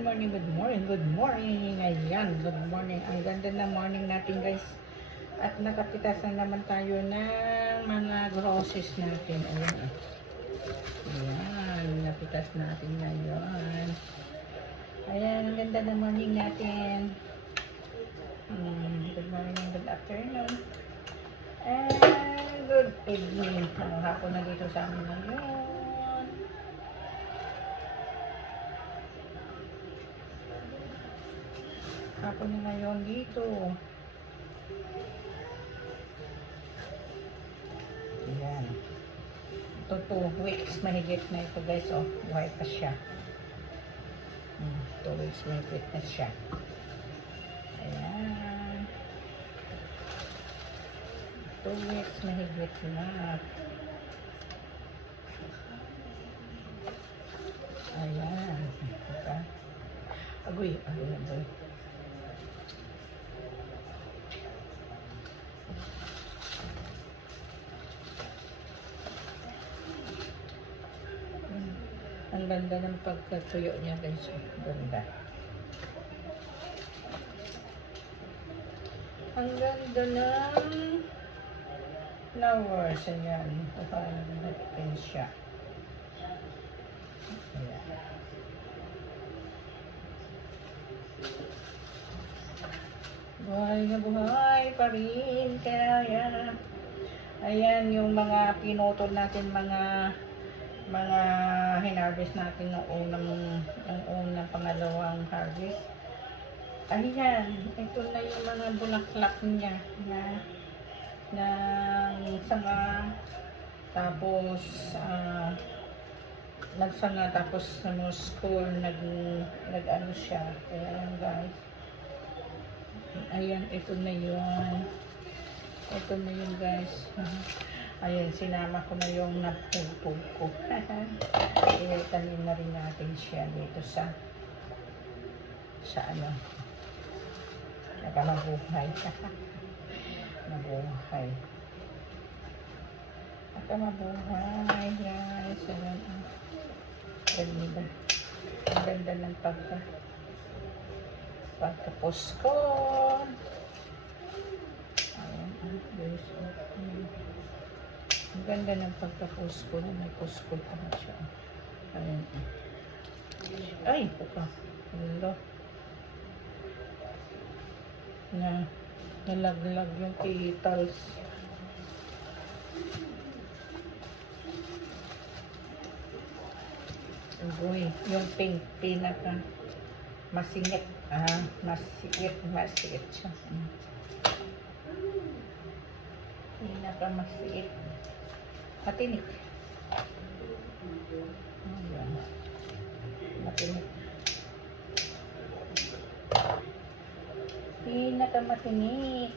good morning, good morning, good morning. Ayan, good morning. Ang ganda ng morning natin, guys. At nakapitas na naman tayo ng mga groceries natin. Ayan. Ayan, napitas natin ngayon. Ayan, ang ganda ng morning natin. Good morning, good afternoon. And good evening. Hapon na dito sa amin ngayon. Hapon na ngayon dito. Ayan. Ito 2 weeks mahigit na ito, guys. Oh, buhay pa siya. 2 weeks mahigit na siya. Ayan. 2 weeks mahigit na. Ayan. Diba? Agoy. Ang ganda ng pagkatuyo niya, guys. Ganda. Ang ganda ng flowers. Ayan. Parang natin siya. Ayan. Buhay na buhay pa rin. Kaya ayan. Ayan yung mga pinutol natin, mga hinarvest natin ng unang pangalawang harvest. Ayan, ito na yung mga bulaklak niya ng sanga, tapos nagsanga, tapos sa mga school nag-ano siya. Ayan, guys. Ayan, ito na yun. Ito na yun, guys. Ayan, sinama ko na yung napupog ko. Tanim na rin natin siya dito sa ano. Nakamabuhay. Mabuhay. Nakamabuhay, guys. Ayan. Ganda. Ang ganda ng pagkapos ko. Ayan, guys. Ang ganda ng pagka-post ko na may post ko pa na siya. Ayan. Ay, puka. Hello. Nalaglag yung petals. Uy, yung pink, pinaka masingit. Masiit siya. Pinaka masiit. Matinik. Ayan. Matinik. Pinakamatinik.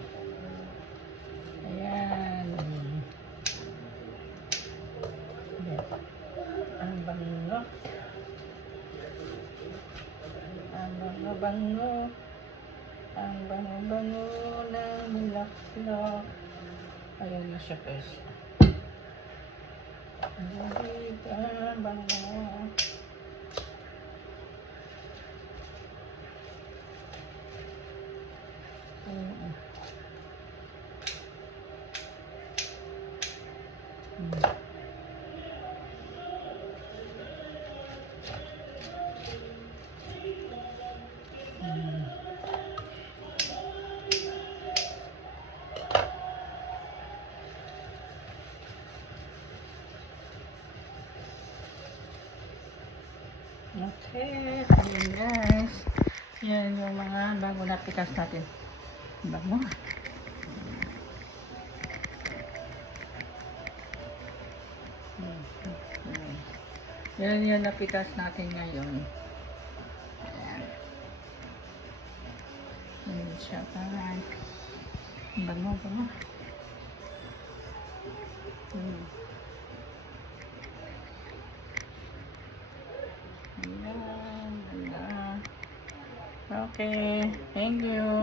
Ayan. Ang bango. Ang bango-bango. Ang bango-bango ng bulaklak. Ayan na siya, guys. Ang bango. Okay, ayan, guys. Yan yung mga bago na pitas natin. Bago. Yan yung napitas natin ngayon. Ayan. Ayan siya pa. Bango. Ayan. Okay. Thank you.